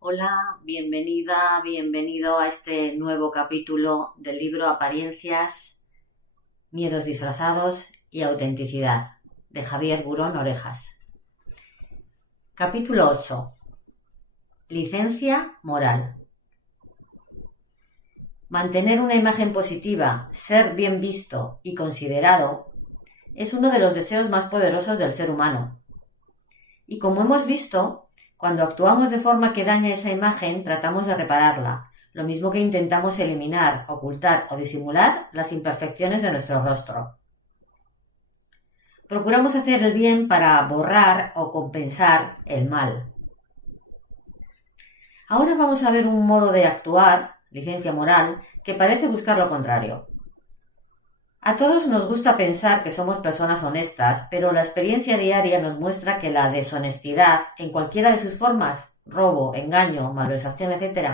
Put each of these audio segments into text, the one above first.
Hola, bienvenida, bienvenido a este nuevo capítulo del libro Apariencias, Miedos disfrazados y Autenticidad, de Javier Burón Orejas. Capítulo 8. Licencia moral. Mantener una imagen positiva, ser bien visto y considerado, es uno de los deseos más poderosos del ser humano. Y como hemos visto, cuando actuamos de forma que daña esa imagen, tratamos de repararla, lo mismo que intentamos eliminar, ocultar o disimular las imperfecciones de nuestro rostro. Procuramos hacer el bien para borrar o compensar el mal. Ahora vamos a ver un modo de actuar, licencia moral, que parece buscar lo contrario. A todos nos gusta pensar que somos personas honestas, pero la experiencia diaria nos muestra que la deshonestidad, en cualquiera de sus formas, robo, engaño, malversación, etc.,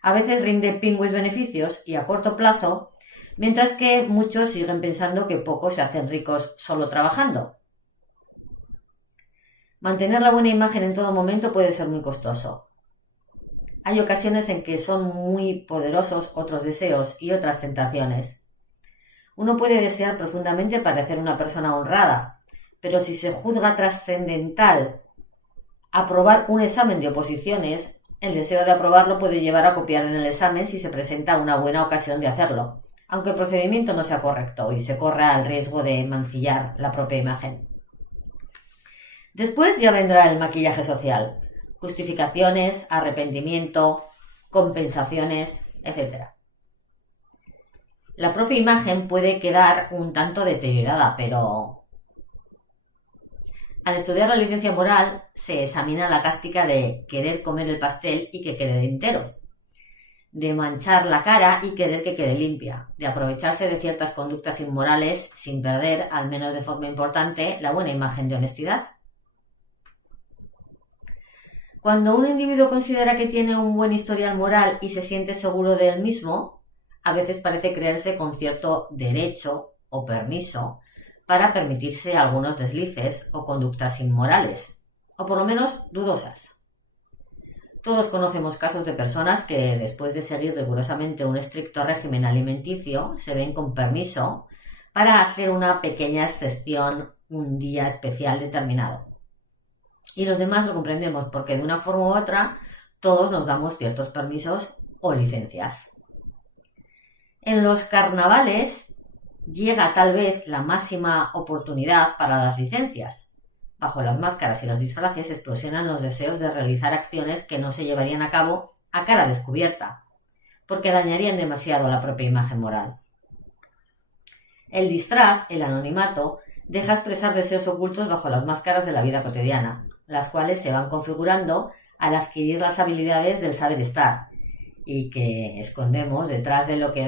a veces rinde pingües beneficios y a corto plazo, mientras que muchos siguen pensando que pocos se hacen ricos solo trabajando. Mantener la buena imagen en todo momento puede ser muy costoso. Hay ocasiones en que son muy poderosos otros deseos y otras tentaciones. Uno puede desear profundamente parecer una persona honrada, pero si se juzga trascendental aprobar un examen de oposiciones, el deseo de aprobarlo puede llevar a copiar en el examen si se presenta una buena ocasión de hacerlo, aunque el procedimiento no sea correcto y se corra el riesgo de mancillar la propia imagen. Después ya vendrá el maquillaje social, justificaciones, arrepentimiento, compensaciones, etc. La propia imagen puede quedar un tanto deteriorada, pero al estudiar la licencia moral se examina la táctica de querer comer el pastel y que quede entero, de manchar la cara y querer que quede limpia, de aprovecharse de ciertas conductas inmorales sin perder, al menos de forma importante, la buena imagen de honestidad. Cuando un individuo considera que tiene un buen historial moral y se siente seguro de él mismo, a veces parece creerse con cierto derecho o permiso para permitirse algunos deslices o conductas inmorales, o por lo menos dudosas. Todos conocemos casos de personas que, después de seguir rigurosamente un estricto régimen alimenticio, se ven con permiso para hacer una pequeña excepción un día especial determinado. Y los demás lo comprendemos porque de una forma u otra todos nos damos ciertos permisos o licencias. En los carnavales llega tal vez la máxima oportunidad para las licencias. Bajo las máscaras y los disfraces explosionan los deseos de realizar acciones que no se llevarían a cabo a cara descubierta, porque dañarían demasiado la propia imagen moral. El disfraz, el anonimato, deja expresar deseos ocultos bajo las máscaras de la vida cotidiana, las cuales se van configurando al adquirir las habilidades del saber estar y que escondemos detrás de lo que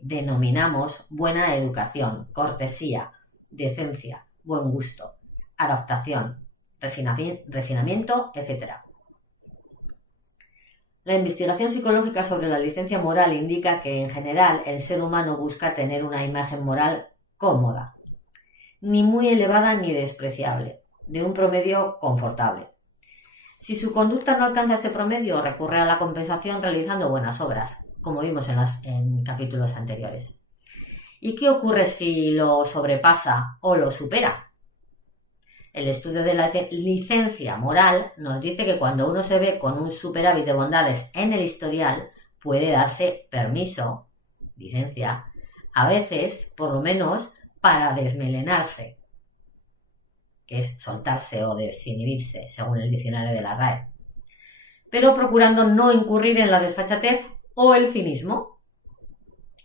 denominamos buena educación, cortesía, decencia, buen gusto, adaptación, refinamiento, etc. La investigación psicológica sobre la licencia moral indica que, en general, el ser humano busca tener una imagen moral cómoda, ni muy elevada ni despreciable, de un promedio confortable. Si su conducta no alcanza ese promedio, recurre a la compensación realizando buenas obras, como vimos en capítulos anteriores. ¿Y qué ocurre si lo sobrepasa o lo supera? El estudio de la licencia moral nos dice que cuando uno se ve con un superávit de bondades en el historial, puede darse permiso, licencia, a veces, por lo menos, para desmelenarse, que es soltarse o desinhibirse, según el diccionario de la RAE, pero procurando no incurrir en la desfachatez o el cinismo.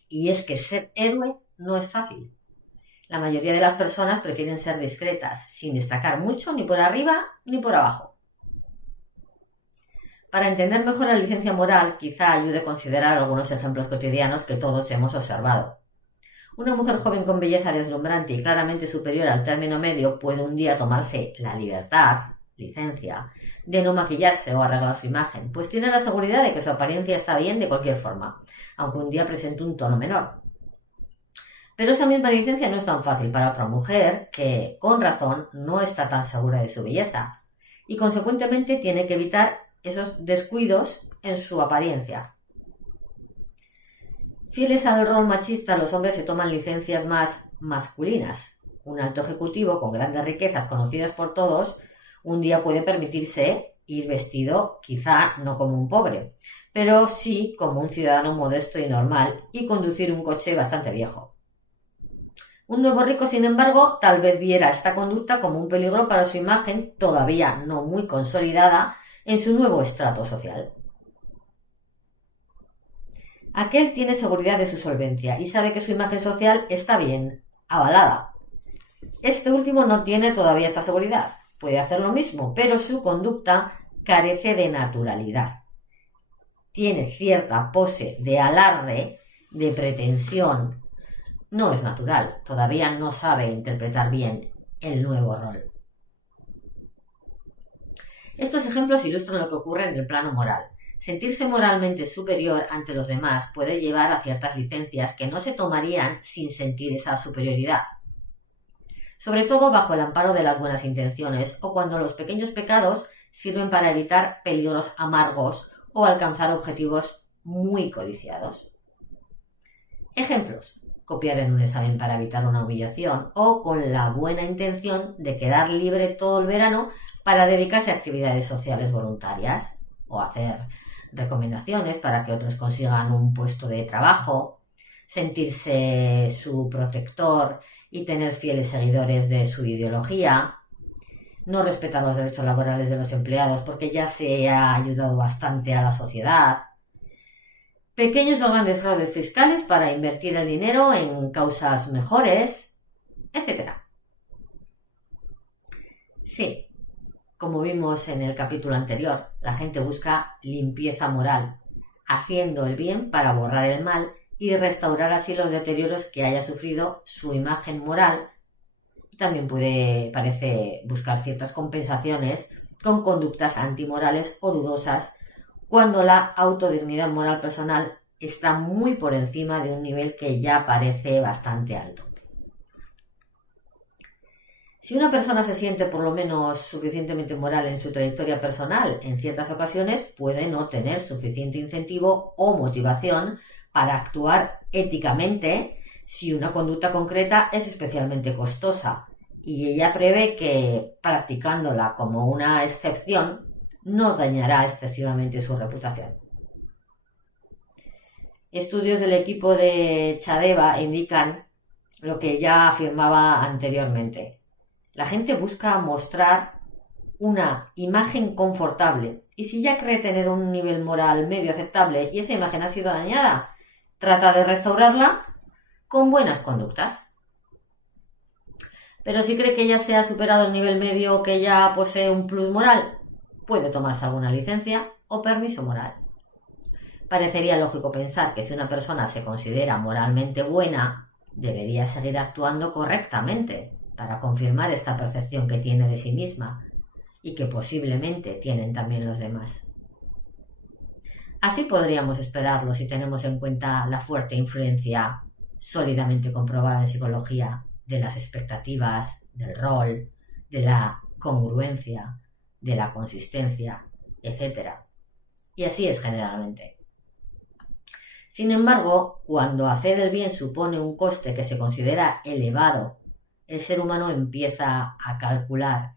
Y es que ser héroe no es fácil. La mayoría de las personas prefieren ser discretas, sin destacar mucho ni por arriba ni por abajo. Para entender mejor la licencia moral, quizá ayude a considerar algunos ejemplos cotidianos que todos hemos observado. Una mujer joven con belleza deslumbrante y claramente superior al término medio puede un día tomarse la libertad, licencia, de no maquillarse o arreglar su imagen, pues tiene la seguridad de que su apariencia está bien de cualquier forma, aunque un día presente un tono menor. Pero esa misma licencia no es tan fácil para otra mujer que, con razón, no está tan segura de su belleza y consecuentemente tiene que evitar esos descuidos en su apariencia. Fieles al rol machista, los hombres se toman licencias más masculinas. Un alto ejecutivo con grandes riquezas conocidas por todos, un día puede permitirse ir vestido, quizá no como un pobre, pero sí como un ciudadano modesto y normal, y conducir un coche bastante viejo. Un nuevo rico, sin embargo, tal vez viera esta conducta como un peligro para su imagen, todavía no muy consolidada, en su nuevo estrato social. Aquel tiene seguridad de su solvencia y sabe que su imagen social está bien, avalada. Este último no tiene todavía esta seguridad. Puede hacer lo mismo, pero su conducta carece de naturalidad. Tiene cierta pose de alarde, de pretensión. No es natural, todavía no sabe interpretar bien el nuevo rol. Estos ejemplos ilustran lo que ocurre en el plano moral. Sentirse moralmente superior ante los demás puede llevar a ciertas licencias que no se tomarían sin sentir esa superioridad. Sobre todo bajo el amparo de las buenas intenciones o cuando los pequeños pecados sirven para evitar peligros amargos o alcanzar objetivos muy codiciados. Ejemplos: copiar en un examen para evitar una humillación o con la buena intención de quedar libre todo el verano para dedicarse a actividades sociales voluntarias o hacer recomendaciones para que otros consigan un puesto de trabajo, sentirse su protector y tener fieles seguidores de su ideología, no respetar los derechos laborales de los empleados porque ya se ha ayudado bastante a la sociedad, pequeños o grandes fraudes fiscales para invertir el dinero en causas mejores, etc. Sí, como vimos en el capítulo anterior, la gente busca limpieza moral, haciendo el bien para borrar el mal y restaurar así los deterioros que haya sufrido su imagen moral. También parece buscar ciertas compensaciones con conductas antimorales o dudosas cuando la autodignidad moral personal está muy por encima de un nivel que ya parece bastante alto. Si una persona se siente por lo menos suficientemente moral en su trayectoria personal, en ciertas ocasiones puede no tener suficiente incentivo o motivación para actuar éticamente si una conducta concreta es especialmente costosa y ella prevé que, practicándola como una excepción, no dañará excesivamente su reputación. Estudios del equipo de Chadeva indican lo que ya afirmaba anteriormente. La gente busca mostrar una imagen confortable y si ya cree tener un nivel moral medio aceptable y esa imagen ha sido dañada, trata de restaurarla con buenas conductas. Pero si cree que ya se ha superado el nivel medio o que ya posee un plus moral, puede tomarse alguna licencia o permiso moral. Parecería lógico pensar que si una persona se considera moralmente buena, debería seguir actuando correctamente para confirmar esta percepción que tiene de sí misma y que posiblemente tienen también los demás. Así podríamos esperarlo si tenemos en cuenta la fuerte influencia sólidamente comprobada en psicología de las expectativas, del rol, de la congruencia, de la consistencia, etc. Y así es generalmente. Sin embargo, cuando hacer el bien supone un coste que se considera elevado, el ser humano empieza a calcular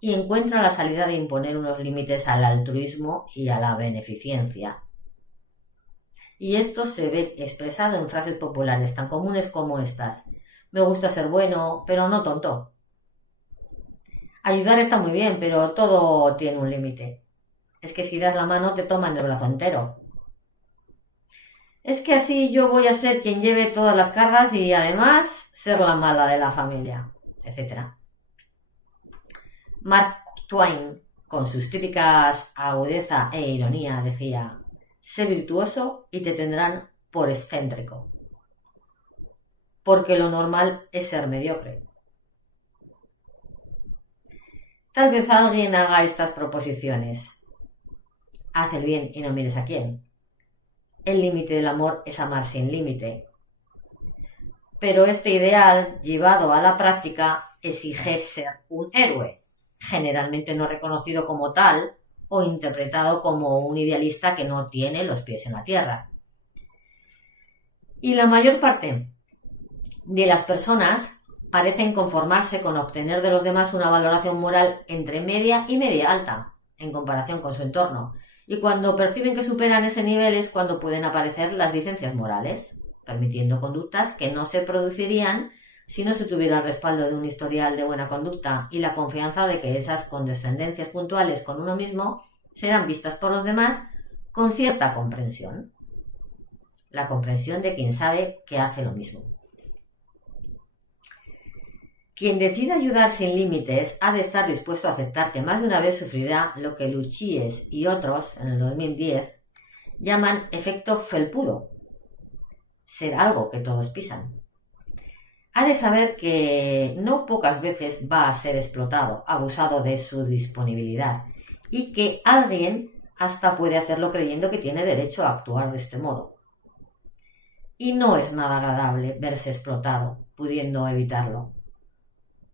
y encuentra la salida de imponer unos límites al altruismo y a la beneficencia. Y esto se ve expresado en frases populares tan comunes como estas: me gusta ser bueno, pero no tonto. Ayudar está muy bien, pero todo tiene un límite. Es que si das la mano te toman el brazo entero. Es que así yo voy a ser quien lleve todas las cargas y además ser la mala de la familia, etc. Mark Twain, con sus típicas agudeza e ironía, decía: sé virtuoso y te tendrán por excéntrico. Porque lo normal es ser mediocre. Tal vez alguien haga estas proposiciones. Haz el bien y no mires a quién. El límite del amor es amar sin límite. Pero este ideal, llevado a la práctica, exige ser un héroe. generalmente no reconocido como tal o interpretado como un idealista que no tiene los pies en la tierra. Y la mayor parte de las personas parecen conformarse con obtener de los demás una valoración moral entre media y media alta en comparación con su entorno. Y cuando perciben que superan ese nivel es cuando pueden aparecer las licencias morales, permitiendo conductas que no se producirían si no se tuviera el respaldo de un historial de buena conducta y la confianza de que esas condescendencias puntuales con uno mismo serán vistas por los demás con cierta comprensión. La comprensión de quien sabe que hace lo mismo. Quien decida ayudar sin límites ha de estar dispuesto a aceptar que más de una vez sufrirá lo que Luchies y otros, en el 2010, llaman efecto felpudo. Ser algo que todos pisan. Ha de saber que no pocas veces va a ser explotado, abusado de su disponibilidad, y que alguien hasta puede hacerlo creyendo que tiene derecho a actuar de este modo. Y no es nada agradable verse explotado, pudiendo evitarlo.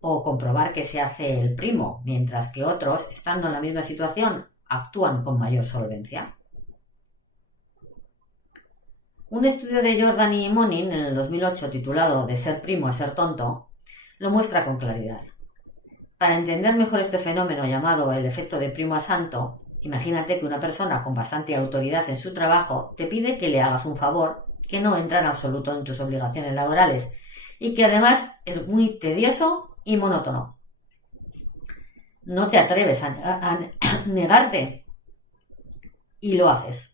O comprobar que se hace el primo, mientras que otros, estando en la misma situación, actúan con mayor solvencia. Un estudio de Jordan y Monin en el 2008 titulado De ser primo a ser tonto lo muestra con claridad. Para entender mejor este fenómeno llamado el efecto de primo a santo, imagínate que una persona con bastante autoridad en su trabajo te pide que le hagas un favor que no entra en absoluto en tus obligaciones laborales y que además es muy tedioso y monótono. No te atreves a negarte y lo haces.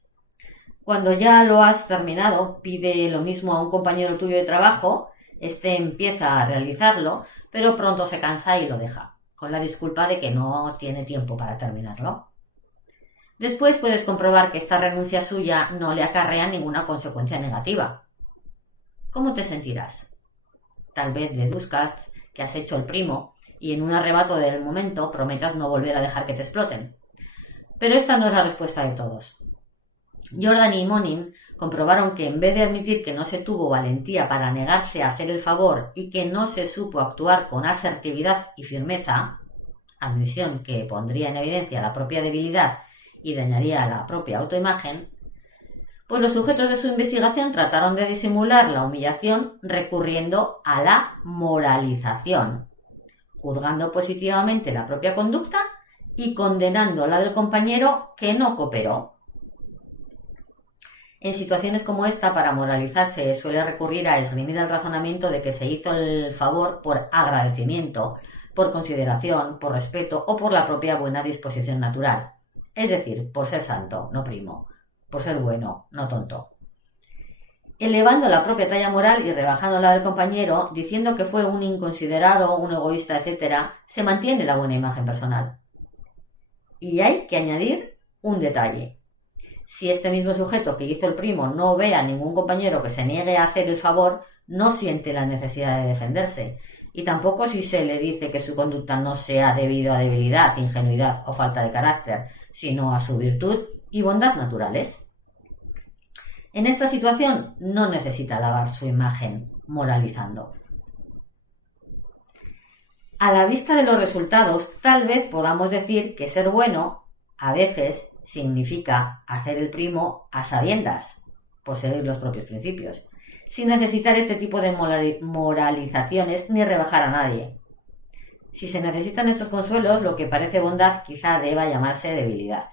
Cuando ya lo has terminado, pide lo mismo a un compañero tuyo de trabajo, este empieza a realizarlo, pero pronto se cansa y lo deja, con la disculpa de que no tiene tiempo para terminarlo. Después puedes comprobar que esta renuncia suya no le acarrea ninguna consecuencia negativa. ¿Cómo te sentirás? Tal vez deduzcas que has hecho el primo y en un arrebato del momento prometas no volver a dejar que te exploten. Pero esta no es la respuesta de todos. Jordan y Monin comprobaron que en vez de admitir que no se tuvo valentía para negarse a hacer el favor y que no se supo actuar con asertividad y firmeza, admisión que pondría en evidencia la propia debilidad y dañaría la propia autoimagen, pues los sujetos de su investigación trataron de disimular la humillación recurriendo a la moralización, juzgando positivamente la propia conducta y condenando la del compañero que no cooperó. En situaciones como esta, para moralizar se suele recurrir a esgrimir el razonamiento de que se hizo el favor por agradecimiento, por consideración, por respeto o por la propia buena disposición natural. Es decir, por ser santo, no primo, por ser bueno, no tonto. Elevando la propia talla moral y rebajando la del compañero, diciendo que fue un inconsiderado, un egoísta, etc., se mantiene la buena imagen personal. Y hay que añadir un detalle. Si este mismo sujeto que hizo el primo no ve a ningún compañero que se niegue a hacer el favor, no siente la necesidad de defenderse. Y tampoco si se le dice que su conducta no sea debido a debilidad, ingenuidad o falta de carácter, sino a su virtud y bondad naturales. En esta situación no necesita lavar su imagen moralizando. A la vista de los resultados, tal vez podamos decir que ser bueno, a veces, significa hacer el primo a sabiendas, por seguir los propios principios, sin necesitar este tipo de moralizaciones ni rebajar a nadie. Si se necesitan estos consuelos, lo que parece bondad quizá deba llamarse debilidad.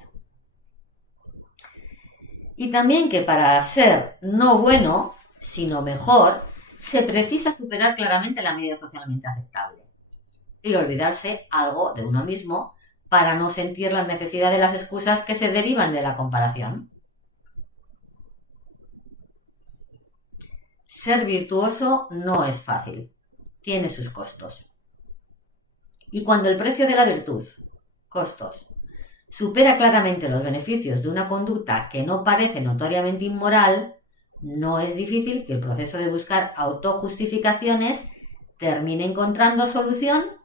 Y también que para ser no bueno, sino mejor, se precisa superar claramente la medida socialmente aceptable y olvidarse algo de uno mismo para no sentir la necesidad de las excusas que se derivan de la comparación. Ser virtuoso no es fácil, tiene sus costos. Y cuando el precio de la virtud, costos, supera claramente los beneficios de una conducta que no parece notoriamente inmoral, no es difícil que el proceso de buscar autojustificaciones termine encontrando solución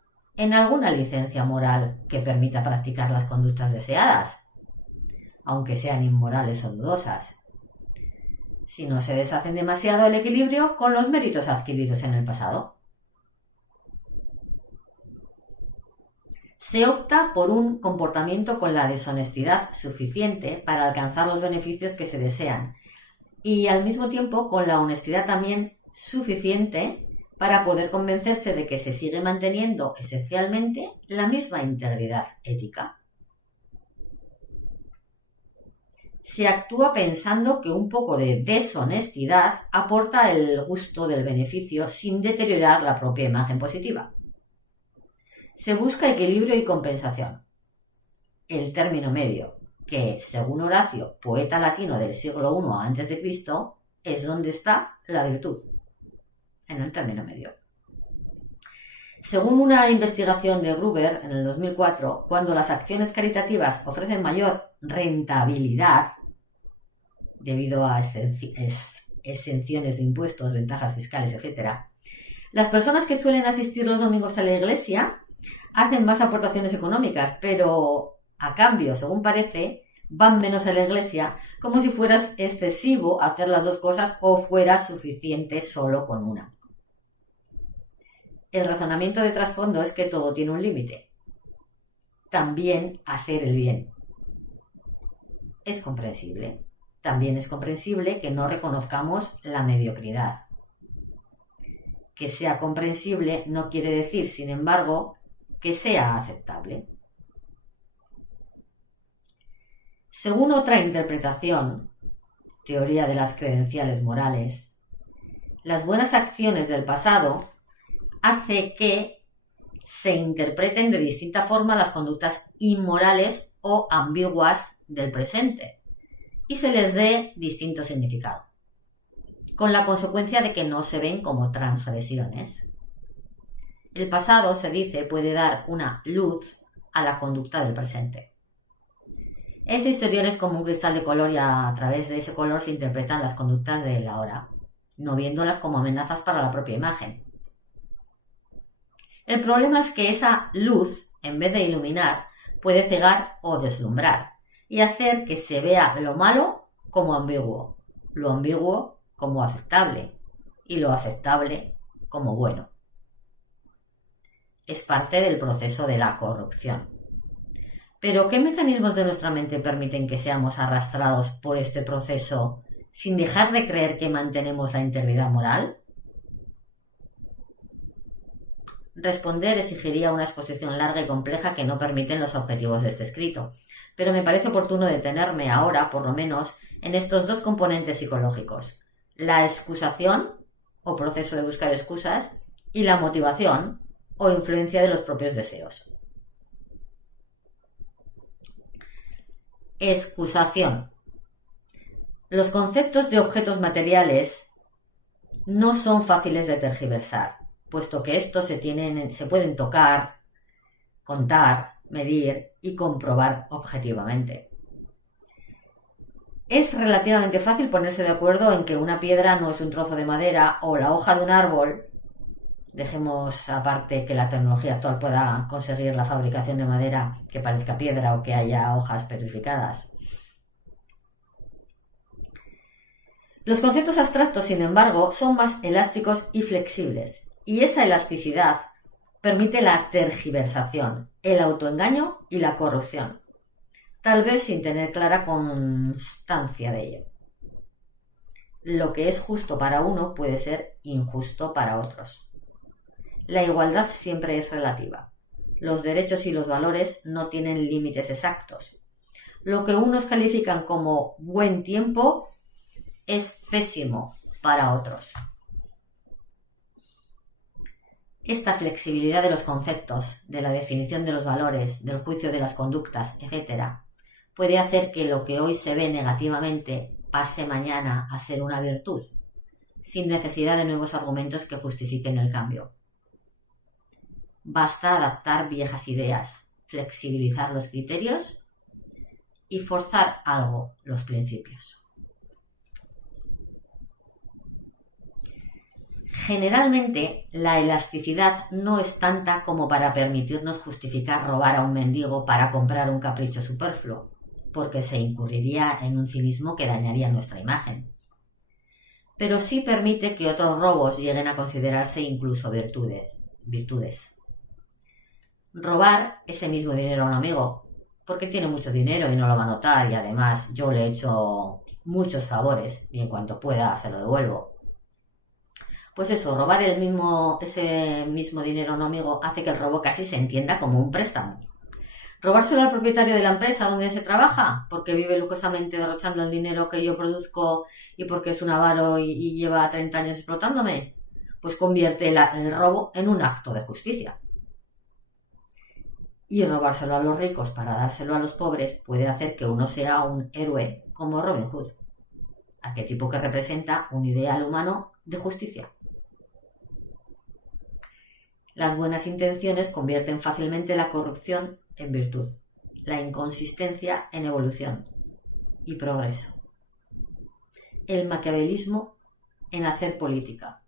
en alguna licencia moral que permita practicar las conductas deseadas, aunque sean inmorales o dudosas, si no se deshacen demasiado el equilibrio con los méritos adquiridos en el pasado. Se opta por un comportamiento con la deshonestidad suficiente para alcanzar los beneficios que se desean y al mismo tiempo con la honestidad también suficiente para poder convencerse de que se sigue manteniendo esencialmente la misma integridad ética. Se actúa pensando que un poco de deshonestidad aporta el gusto del beneficio sin deteriorar la propia imagen positiva. Se busca equilibrio y compensación. El término medio, que según Horacio, poeta latino del siglo I a.C., es donde está la virtud, en el término medio. Según una investigación de Gruber en el 2004, cuando las acciones caritativas ofrecen mayor rentabilidad, debido a exenciones de impuestos, ventajas fiscales, etc., las personas que suelen asistir los domingos a la iglesia hacen más aportaciones económicas, pero a cambio, según parece, van menos a la iglesia, como si fuera excesivo hacer las dos cosas o fuera suficiente solo con una. El razonamiento de trasfondo es que todo tiene un límite. También hacer el bien. Es comprensible. También es comprensible que no reconozcamos la mediocridad. Que sea comprensible no quiere decir, sin embargo, que sea aceptable. Según otra interpretación, teoría de las credenciales morales, las buenas acciones del pasado hace que se interpreten de distinta forma las conductas inmorales o ambiguas del presente y se les dé distinto significado, con la consecuencia de que no se ven como transgresiones. El pasado, se dice, puede dar una luz a la conducta del presente. Ese exterior es como un cristal de color y a través de ese color se interpretan las conductas del ahora, no viéndolas como amenazas para la propia imagen. El problema es que esa luz, en vez de iluminar, puede cegar o deslumbrar y hacer que se vea lo malo como ambiguo, lo ambiguo como aceptable y lo aceptable como bueno. Es parte del proceso de la corrupción. Pero ¿qué mecanismos de nuestra mente permiten que seamos arrastrados por este proceso sin dejar de creer que mantenemos la integridad moral? Responder exigiría una exposición larga y compleja que no permiten los objetivos de este escrito, pero me parece oportuno detenerme ahora, por lo menos, en estos dos componentes psicológicos: la excusación, o proceso de buscar excusas, y la motivación, o influencia de los propios deseos. Excusación. Los conceptos de objetos materiales no son fáciles de tergiversar, puesto que estos se pueden tocar, contar, medir y comprobar objetivamente. Es relativamente fácil ponerse de acuerdo en que una piedra no es un trozo de madera o la hoja de un árbol. Dejemos aparte que la tecnología actual pueda conseguir la fabricación de madera que parezca piedra o que haya hojas petrificadas. Los conceptos abstractos, sin embargo, son más elásticos y flexibles, y esa elasticidad permite la tergiversación, el autoengaño y la corrupción, tal vez sin tener clara constancia de ello. Lo que es justo para uno puede ser injusto para otros. La igualdad siempre es relativa. Los derechos y los valores no tienen límites exactos. Lo que unos califican como buen tiempo es pésimo para otros. Esta flexibilidad de los conceptos, de la definición de los valores, del juicio de las conductas, etc., puede hacer que lo que hoy se ve negativamente pase mañana a ser una virtud, sin necesidad de nuevos argumentos que justifiquen el cambio. Basta adaptar viejas ideas, flexibilizar los criterios y forzar algo los principios. Generalmente, la elasticidad no es tanta como para permitirnos justificar robar a un mendigo para comprar un capricho superfluo, porque se incurriría en un cinismo que dañaría nuestra imagen. Pero sí permite que otros robos lleguen a considerarse incluso virtudes. robar ese mismo dinero a un amigo, porque tiene mucho dinero y no lo va a notar, y además yo le he hecho muchos favores y en cuanto pueda se lo devuelvo. Pues eso, robar ese mismo dinero a un amigo hace que el robo casi se entienda como un préstamo. Robárselo al propietario de la empresa donde se trabaja, porque vive lujosamente derrochando el dinero que yo produzco y porque es un avaro y lleva 30 años explotándome, pues convierte el robo en un acto de justicia. Y robárselo a los ricos para dárselo a los pobres puede hacer que uno sea un héroe como Robin Hood, arquetipo que representa un ideal humano de justicia. Las buenas intenciones convierten fácilmente la corrupción en virtud, la inconsistencia en evolución y progreso, el maquiavelismo en hacer política,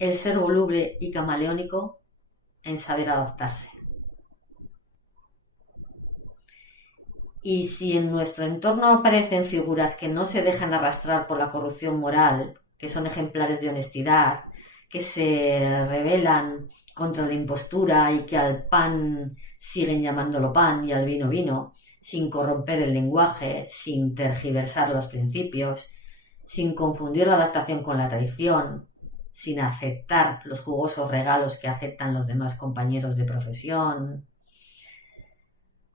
el ser voluble y camaleónico en saber adaptarse. Y si en nuestro entorno aparecen figuras que no se dejan arrastrar por la corrupción moral, que son ejemplares de honestidad, que se rebelan contra la impostura y que al pan siguen llamándolo pan y al vino vino, sin corromper el lenguaje, sin tergiversar los principios, sin confundir la adaptación con la traición, sin aceptar los jugosos regalos que aceptan los demás compañeros de profesión.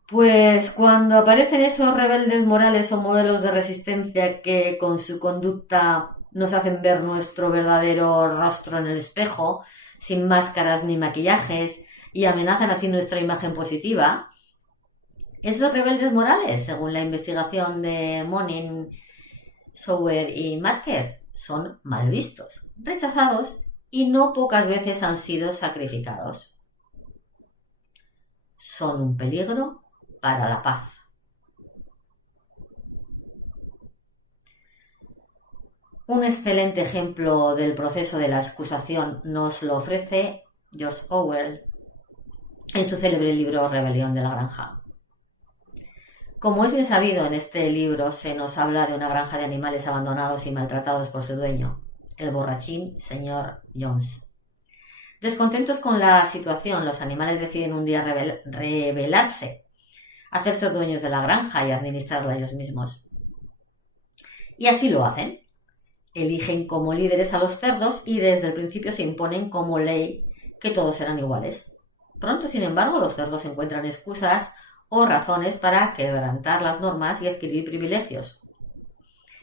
Pues cuando aparecen esos rebeldes morales o modelos de resistencia que con su conducta nos hacen ver nuestro verdadero rostro en el espejo, sin máscaras ni maquillajes, y amenazan así nuestra imagen positiva, esos rebeldes morales, según la investigación de Monin, Sauer y Márquez, son mal vistos, rechazados y no pocas veces han sido sacrificados. Son un peligro para la paz. Un excelente ejemplo del proceso de la excusación nos lo ofrece George Orwell en su célebre libro Rebelión de la Granja. Como es bien sabido, en este libro se nos habla de una granja de animales abandonados y maltratados por su dueño, el borrachín señor Jones. Descontentos con la situación, los animales deciden un día rebelarse, hacerse dueños de la granja y administrarla ellos mismos. Y así lo hacen. Eligen como líderes a los cerdos y desde el principio se imponen como ley que todos serán iguales. Pronto, sin embargo, los cerdos encuentran excusas o razones para quebrantar las normas y adquirir privilegios.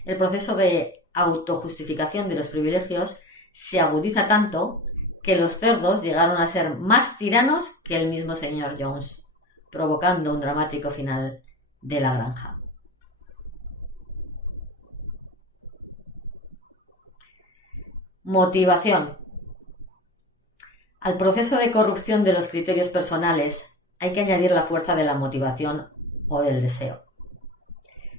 El proceso de autojustificación de los privilegios se agudiza tanto que los cerdos llegaron a ser más tiranos que el mismo señor Jones, provocando un dramático final de la granja. Motivación. Al proceso de corrupción de los criterios personales hay que añadir la fuerza de la motivación o del deseo.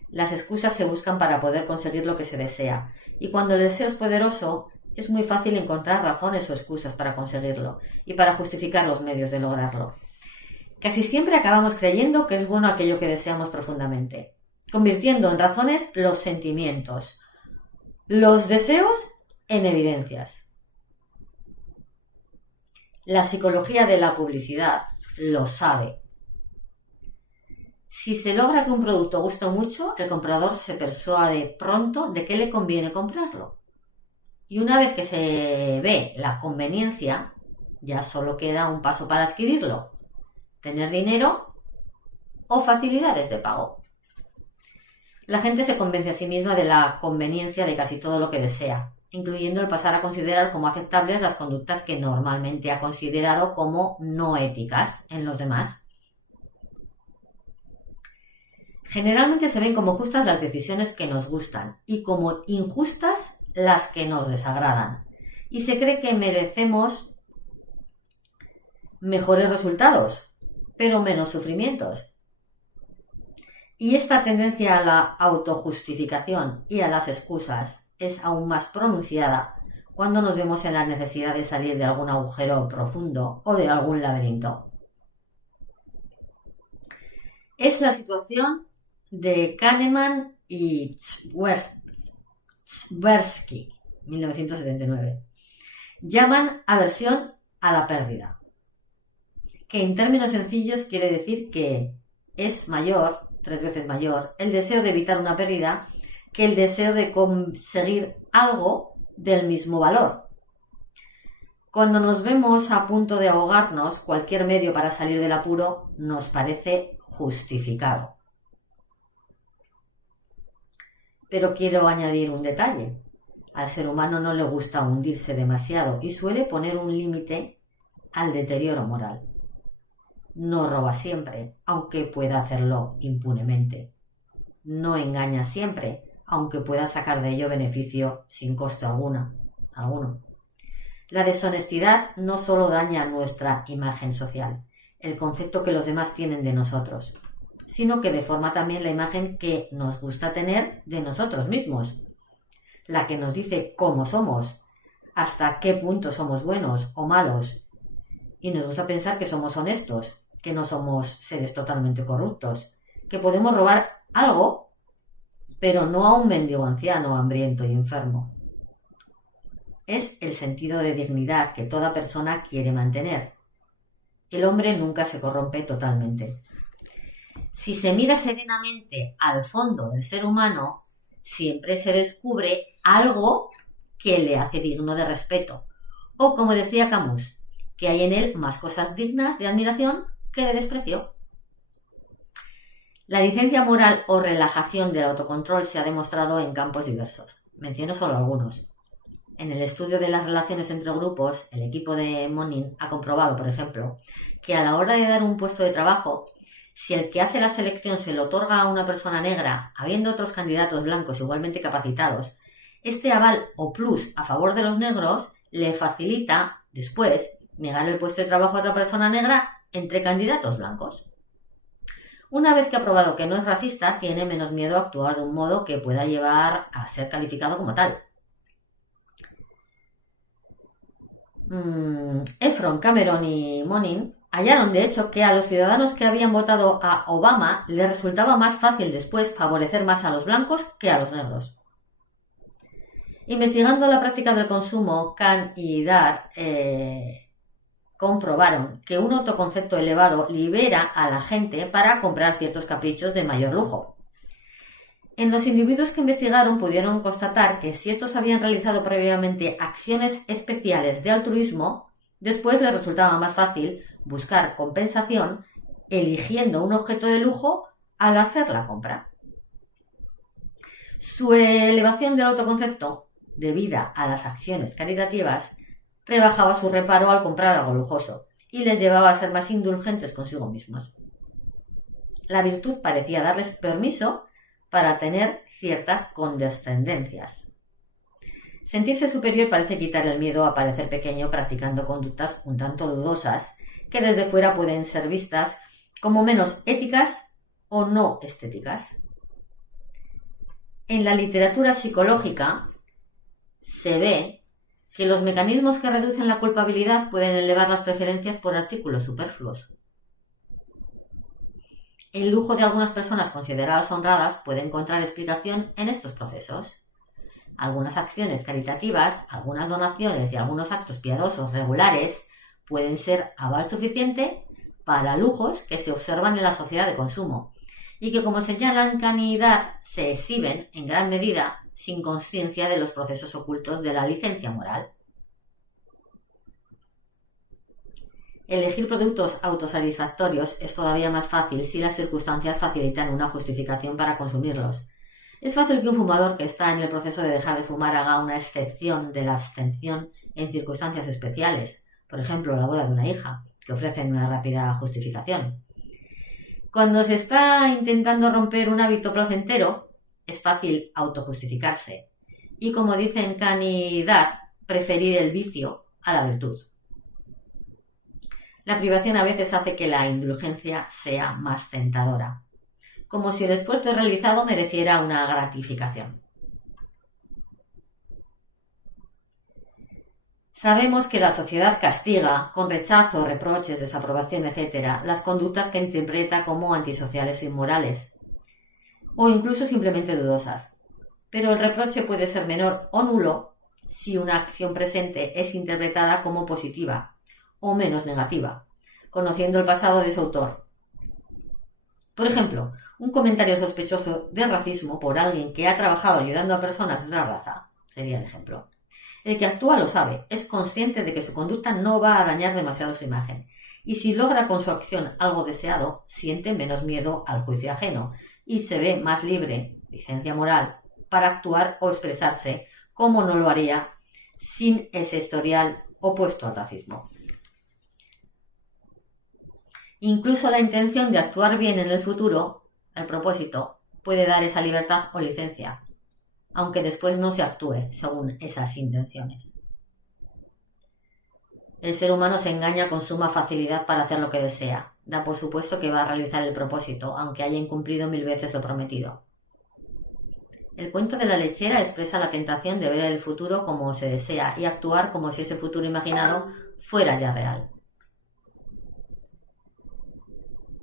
Las excusas se buscan para poder conseguir lo que se desea, y cuando el deseo es poderoso, es muy fácil encontrar razones o excusas para conseguirlo y para justificar los medios de lograrlo. Casi siempre acabamos creyendo que es bueno aquello que deseamos profundamente, convirtiendo en razones los sentimientos, los deseos en evidencias. La psicología de la publicidad lo sabe. Si se logra que un producto guste mucho, el comprador se persuade pronto de que le conviene comprarlo. Y una vez que se ve la conveniencia, ya solo queda un paso para adquirirlo: tener dinero o facilidades de pago. La gente se convence a sí misma de la conveniencia de casi todo lo que desea, incluyendo el pasar a considerar como aceptables las conductas que normalmente ha considerado como no éticas en los demás. Generalmente se ven como justas las decisiones que nos gustan y como injustas las que nos desagradan, y se cree que merecemos mejores resultados, pero menos sufrimientos. Y esta tendencia a la autojustificación y a las excusas es aún más pronunciada cuando nos vemos en la necesidad de salir de algún agujero profundo o de algún laberinto. Es la situación de Kahneman y Tversky, 1979. Llaman aversión a la pérdida, que en términos sencillos quiere decir que es mayor, 3 veces mayor, el deseo de evitar una pérdida que el deseo de conseguir algo del mismo valor. Cuando nos vemos a punto de ahogarnos, cualquier medio para salir del apuro nos parece justificado. Pero quiero añadir un detalle. Al ser humano no le gusta hundirse demasiado y suele poner un límite al deterioro moral. No roba siempre, aunque pueda hacerlo impunemente. No engaña siempre, aunque pueda sacar de ello beneficio sin coste alguno. La deshonestidad no solo daña nuestra imagen social, el concepto que los demás tienen de nosotros, sino que deforma también la imagen que nos gusta tener de nosotros mismos, la que nos dice cómo somos, hasta qué punto somos buenos o malos, y nos gusta pensar que somos honestos, que no somos seres totalmente corruptos, que podemos robar algo, pero no a un mendigo anciano, hambriento y enfermo. Es el sentido de dignidad que toda persona quiere mantener. El hombre nunca se corrompe totalmente. Si se mira serenamente al fondo del ser humano, siempre se descubre algo que le hace digno de respeto. O, como decía Camus, que hay en él más cosas dignas de admiración que de desprecio. La licencia moral o relajación del autocontrol se ha demostrado en campos diversos. Menciono solo algunos. En el estudio de las relaciones entre grupos, el equipo de Monin ha comprobado, por ejemplo, que a la hora de dar un puesto de trabajo, si el que hace la selección se lo otorga a una persona negra, habiendo otros candidatos blancos igualmente capacitados, este aval o plus a favor de los negros le facilita, después, negar el puesto de trabajo a otra persona negra entre candidatos blancos. Una vez que ha probado que no es racista, tiene menos miedo a actuar de un modo que pueda llevar a ser calificado como tal. Efron, Cameron y Monin hallaron, de hecho, que a los ciudadanos que habían votado a Obama les resultaba más fácil después favorecer más a los blancos que a los negros. Investigando la práctica del consumo, Kahn y Dar comprobaron que un autoconcepto elevado libera a la gente para comprar ciertos caprichos de mayor lujo. En los individuos que investigaron pudieron constatar que si estos habían realizado previamente acciones especiales de altruismo, después les resultaba más fácil buscar compensación eligiendo un objeto de lujo al hacer la compra. Su elevación del autoconcepto, debida a las acciones caritativas, rebajaba su reparo al comprar algo lujoso y les llevaba a ser más indulgentes consigo mismos. La virtud parecía darles permiso para tener ciertas condescendencias. Sentirse superior parece quitar el miedo a parecer pequeño practicando conductas un tanto dudosas que desde fuera pueden ser vistas como menos éticas o no estéticas. En la literatura psicológica se ve que los mecanismos que reducen la culpabilidad pueden elevar las preferencias por artículos superfluos. El lujo de algunas personas consideradas honradas puede encontrar explicación en estos procesos. Algunas acciones caritativas, algunas donaciones y algunos actos piadosos regulares pueden ser aval suficiente para lujos que se observan en la sociedad de consumo y que, como señalan Kahn y Dar, se exhiben en gran medida sin conciencia de los procesos ocultos de la licencia moral. Elegir productos autosatisfactorios es todavía más fácil si las circunstancias facilitan una justificación para consumirlos. Es fácil que un fumador que está en el proceso de dejar de fumar haga una excepción de la abstención en circunstancias especiales, por ejemplo, la boda de una hija, que ofrecen una rápida justificación. Cuando se está intentando romper un hábito placentero, es fácil autojustificarse y, como dicen Kahn y Dar, preferir el vicio a la virtud. La privación a veces hace que la indulgencia sea más tentadora, como si el esfuerzo realizado mereciera una gratificación. Sabemos que la sociedad castiga, con rechazo, reproches, desaprobación, etc., las conductas que interpreta como antisociales o inmorales, o incluso simplemente dudosas. Pero el reproche puede ser menor o nulo si una acción presente es interpretada como positiva o menos negativa, conociendo el pasado de su autor. Por ejemplo, un comentario sospechoso de racismo por alguien que ha trabajado ayudando a personas de otra raza sería el ejemplo. El que actúa lo sabe, es consciente de que su conducta no va a dañar demasiado su imagen, y si logra con su acción algo deseado, siente menos miedo al juicio ajeno y se ve más libre, licencia moral, para actuar o expresarse como no lo haría sin ese historial opuesto al racismo. Incluso la intención de actuar bien en el futuro, el propósito, puede dar esa libertad o licencia, aunque después no se actúe según esas intenciones. El ser humano se engaña con suma facilidad para hacer lo que desea. Da por supuesto que va a realizar el propósito, aunque haya incumplido 1000 veces lo prometido. El cuento de la lechera expresa la tentación de ver el futuro como se desea y actuar como si ese futuro imaginado fuera ya real.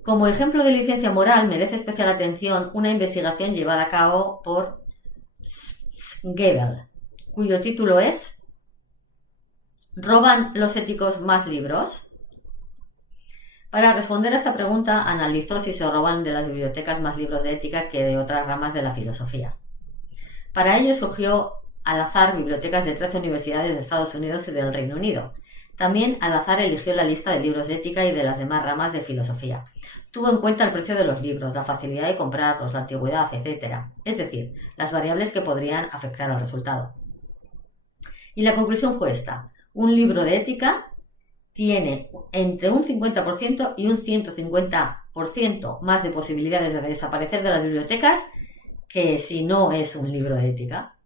Como ejemplo de licencia moral merece especial atención una investigación llevada a cabo por Gebel, cuyo título es ¿Roban los éticos más libros? Para responder a esta pregunta, analizó si se roban de las bibliotecas más libros de ética que de otras ramas de la filosofía. Para ello escogió al azar bibliotecas de 13 universidades de Estados Unidos y del Reino Unido. También al azar eligió la lista de libros de ética y de las demás ramas de filosofía. Tuvo en cuenta el precio de los libros, la facilidad de comprarlos, la antigüedad, etc. Es decir, las variables que podrían afectar al resultado. Y la conclusión fue esta. Un libro de ética tiene entre un 50% y un 150% más de posibilidades de desaparecer de las bibliotecas que si no es un libro de ética.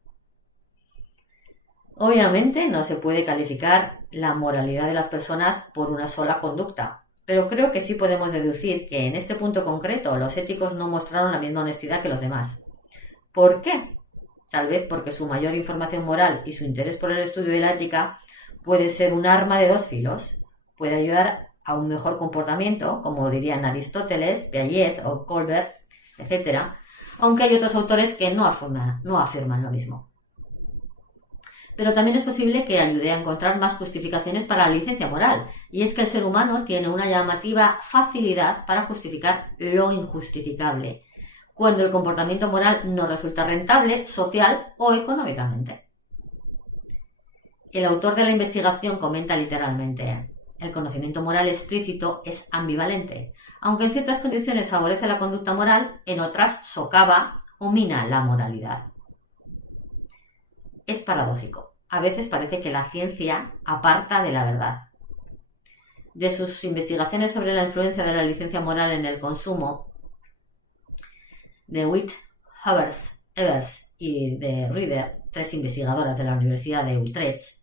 Obviamente no se puede calificar la moralidad de las personas por una sola conducta, pero creo que sí podemos deducir que en este punto concreto los éticos no mostraron la misma honestidad que los demás. ¿Por qué? Tal vez porque su mayor información moral y su interés por el estudio de la ética puede ser un arma de dos filos. Puede ayudar a un mejor comportamiento, como dirían Aristóteles, Piaget o Colbert, etc., aunque hay otros autores que no afirman lo mismo. Pero también es posible que ayude a encontrar más justificaciones para la licencia moral, y es que el ser humano tiene una llamativa facilidad para justificar lo injustificable, cuando el comportamiento moral no resulta rentable, social o económicamente. El autor de la investigación comenta literalmente: el conocimiento moral explícito es ambivalente. Aunque en ciertas condiciones favorece la conducta moral, en otras socava o mina la moralidad. Es paradójico. A veces parece que la ciencia aparta de la verdad. De sus investigaciones sobre la influencia de la licencia moral en el consumo, de Witt, Evers y de Reader, 3 investigadoras de la Universidad de Utrecht,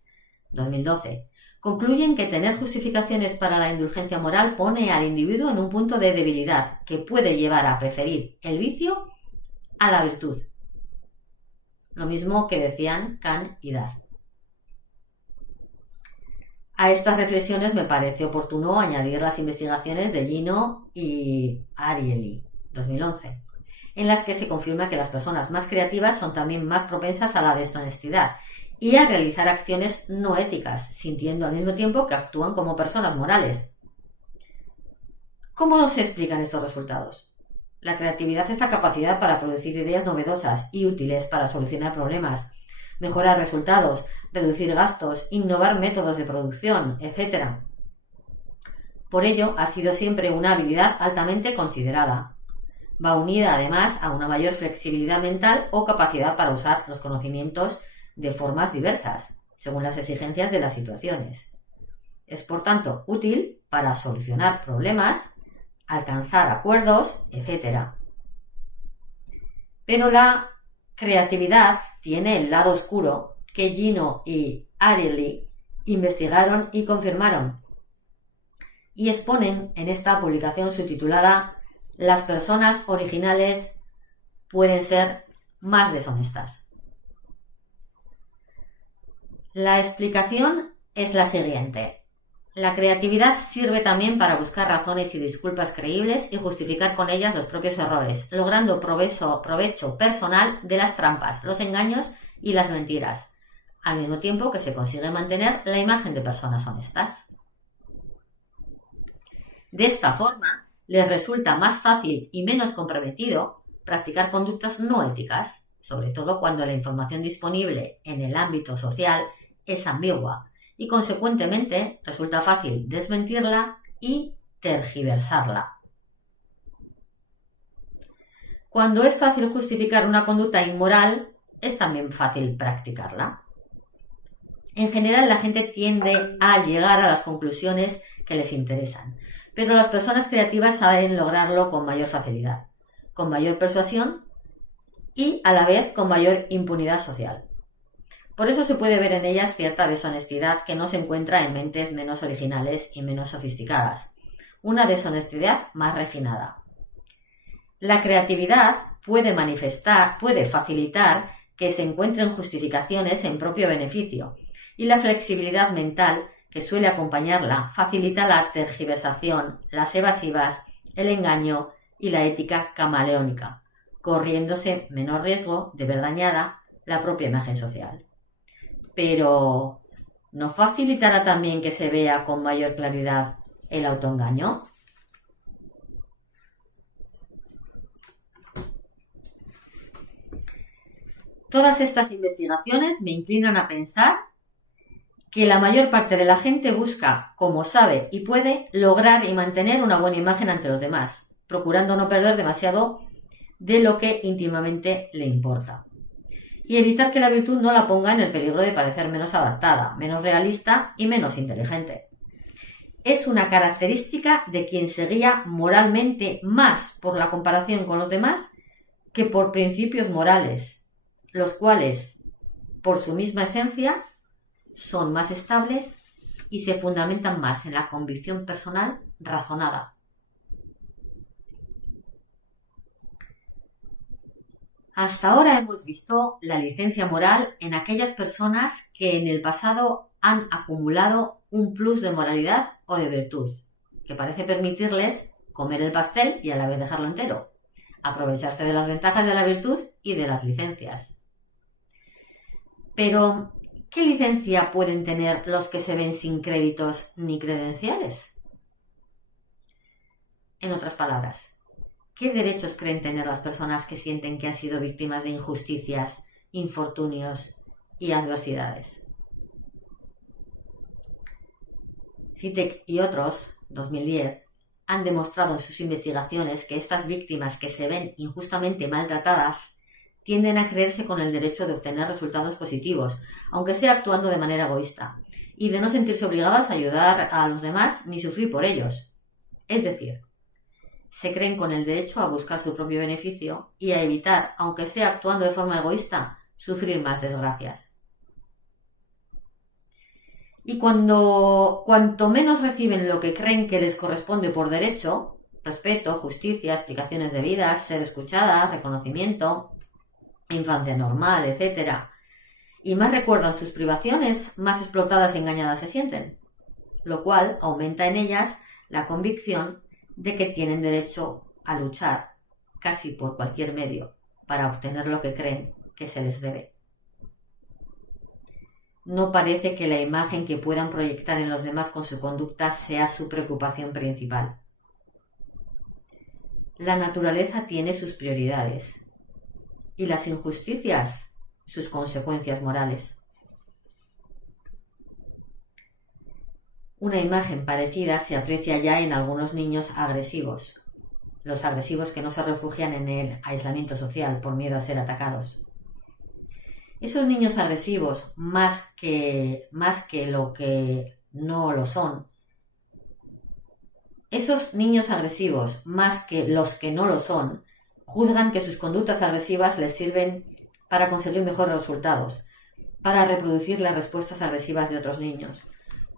2012, concluyen que tener justificaciones para la indulgencia moral pone al individuo en un punto de debilidad que puede llevar a preferir el vicio a la virtud. Lo mismo que decían Kant y Dart. A estas reflexiones me parece oportuno añadir las investigaciones de Gino y Ariely, 2011, en las que se confirma que las personas más creativas son también más propensas a la deshonestidad y a realizar acciones no éticas, sintiendo al mismo tiempo que actúan como personas morales. ¿Cómo se explican estos resultados? La creatividad es la capacidad para producir ideas novedosas y útiles para solucionar problemas, mejorar resultados, reducir gastos, innovar métodos de producción, etc. Por ello, ha sido siempre una habilidad altamente considerada. Va unida además a una mayor flexibilidad mental o capacidad para usar los conocimientos de formas diversas, según las exigencias de las situaciones. Es, por tanto, útil para solucionar problemas, alcanzar acuerdos, etc. Pero la creatividad tiene el lado oscuro que Gino y Ariely investigaron y confirmaron, y exponen en esta publicación subtitulada «Las personas originales pueden ser más deshonestas». La explicación es la siguiente. La creatividad sirve también para buscar razones y disculpas creíbles y justificar con ellas los propios errores, logrando provecho personal de las trampas, los engaños y las mentiras, al mismo tiempo que se consigue mantener la imagen de personas honestas. De esta forma, les resulta más fácil y menos comprometido practicar conductas no éticas, sobre todo cuando la información disponible en el ámbito social es ambigua y, consecuentemente, resulta fácil desmentirla y tergiversarla. Cuando es fácil justificar una conducta inmoral, es también fácil practicarla. En general, la gente tiende a llegar a las conclusiones que les interesan, pero las personas creativas saben lograrlo con mayor facilidad, con mayor persuasión y, a la vez, con mayor impunidad social. Por eso se puede ver en ellas cierta deshonestidad que no se encuentra en mentes menos originales y menos sofisticadas, una deshonestidad más refinada. La creatividad puede facilitar que se encuentren justificaciones en propio beneficio, y la flexibilidad mental que suele acompañarla facilita la tergiversación, las evasivas, el engaño y la ética camaleónica, corriéndose menor riesgo de ver dañada la propia imagen social. Pero, ¿no facilitará también que se vea con mayor claridad el autoengaño? Todas estas investigaciones me inclinan a pensar que la mayor parte de la gente busca, como sabe y puede, lograr y mantener una buena imagen ante los demás, procurando no perder demasiado de lo que íntimamente le importa, y evitar que la virtud no la ponga en el peligro de parecer menos adaptada, menos realista y menos inteligente. Es una característica de quien se guía moralmente más por la comparación con los demás que por principios morales, los cuales, por su misma esencia, son más estables y se fundamentan más en la convicción personal razonada. Hasta ahora hemos visto la licencia moral en aquellas personas que en el pasado han acumulado un plus de moralidad o de virtud, que parece permitirles comer el pastel y a la vez dejarlo entero, aprovecharse de las ventajas de la virtud y de las licencias. Pero, ¿qué licencia pueden tener los que se ven sin créditos ni credenciales? En otras palabras, ¿qué derechos creen tener las personas que sienten que han sido víctimas de injusticias, infortunios y adversidades? CITEC y otros, 2010, han demostrado en sus investigaciones que estas víctimas que se ven injustamente maltratadas tienden a creerse con el derecho de obtener resultados positivos, aunque sea actuando de manera egoísta, y de no sentirse obligadas a ayudar a los demás ni sufrir por ellos. Es decir, se creen con el derecho a buscar su propio beneficio y a evitar, aunque sea actuando de forma egoísta, sufrir más desgracias. Y cuanto menos reciben lo que creen que les corresponde por derecho, respeto, justicia, explicaciones debidas, ser escuchadas, reconocimiento, infancia normal, etc., y más recuerdan sus privaciones, más explotadas y engañadas se sienten, lo cual aumenta en ellas la convicción de que tienen derecho a luchar casi por cualquier medio para obtener lo que creen que se les debe. No parece que la imagen que puedan proyectar en los demás con su conducta sea su preocupación principal. La naturaleza tiene sus prioridades y las injusticias sus consecuencias morales. Una imagen parecida se aprecia ya en algunos niños agresivos, los agresivos que no se refugian en el aislamiento social por miedo a ser atacados. Esos niños agresivos, más que lo que no lo son, esos niños agresivos, más que los que no lo son, juzgan que sus conductas agresivas les sirven para conseguir mejores resultados, para reproducir las respuestas agresivas de otros niños,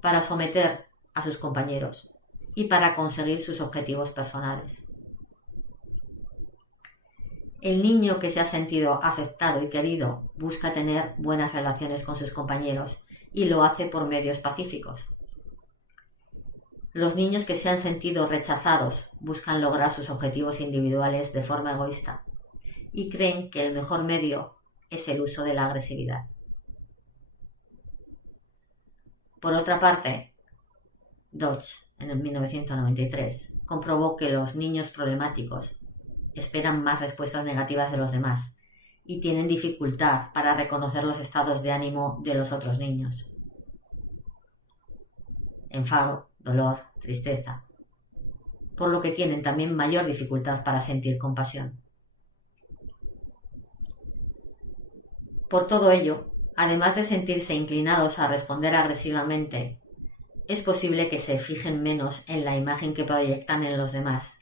para someter a sus compañeros y para conseguir sus objetivos personales. El niño que se ha sentido aceptado y querido busca tener buenas relaciones con sus compañeros y lo hace por medios pacíficos. Los niños que se han sentido rechazados buscan lograr sus objetivos individuales de forma egoísta y creen que el mejor medio es el uso de la agresividad. Por otra parte, Dodge, en el 1993, comprobó que los niños problemáticos esperan más respuestas negativas de los demás y tienen dificultad para reconocer los estados de ánimo de los otros niños. Enfado, dolor, tristeza, por lo que tienen también mayor dificultad para sentir compasión. Por todo ello, además de sentirse inclinados a responder agresivamente, es posible que se fijen menos en la imagen que proyectan en los demás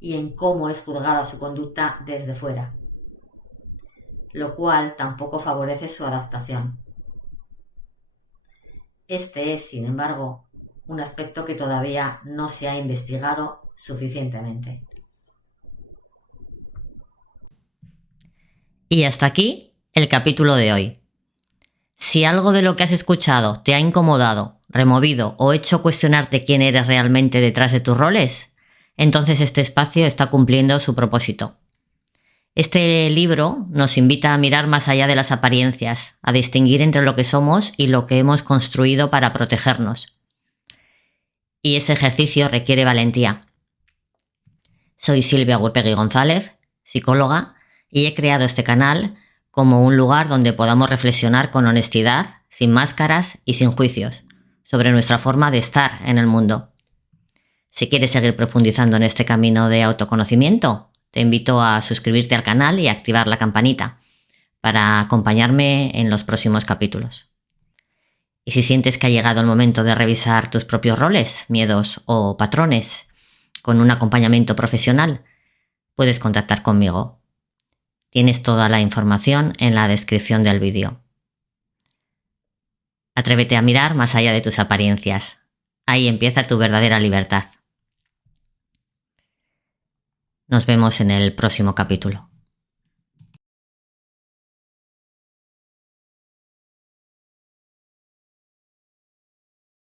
y en cómo es juzgada su conducta desde fuera, lo cual tampoco favorece su adaptación. Este es, sin embargo, un aspecto que todavía no se ha investigado suficientemente. Y hasta aquí el capítulo de hoy. Si algo de lo que has escuchado te ha incomodado, removido o hecho cuestionarte quién eres realmente detrás de tus roles, entonces este espacio está cumpliendo su propósito. Este libro nos invita a mirar más allá de las apariencias, a distinguir entre lo que somos y lo que hemos construido para protegernos. Y ese ejercicio requiere valentía. Soy Silvia Gurpegui González, psicóloga, y he creado este canal como un lugar donde podamos reflexionar con honestidad, sin máscaras y sin juicios, sobre nuestra forma de estar en el mundo. Si quieres seguir profundizando en este camino de autoconocimiento, te invito a suscribirte al canal y a activar la campanita para acompañarme en los próximos capítulos. Y si sientes que ha llegado el momento de revisar tus propios roles, miedos o patrones con un acompañamiento profesional, puedes contactar conmigo. Tienes toda la información en la descripción del vídeo. Atrévete a mirar más allá de tus apariencias. Ahí empieza tu verdadera libertad. Nos vemos en el próximo capítulo.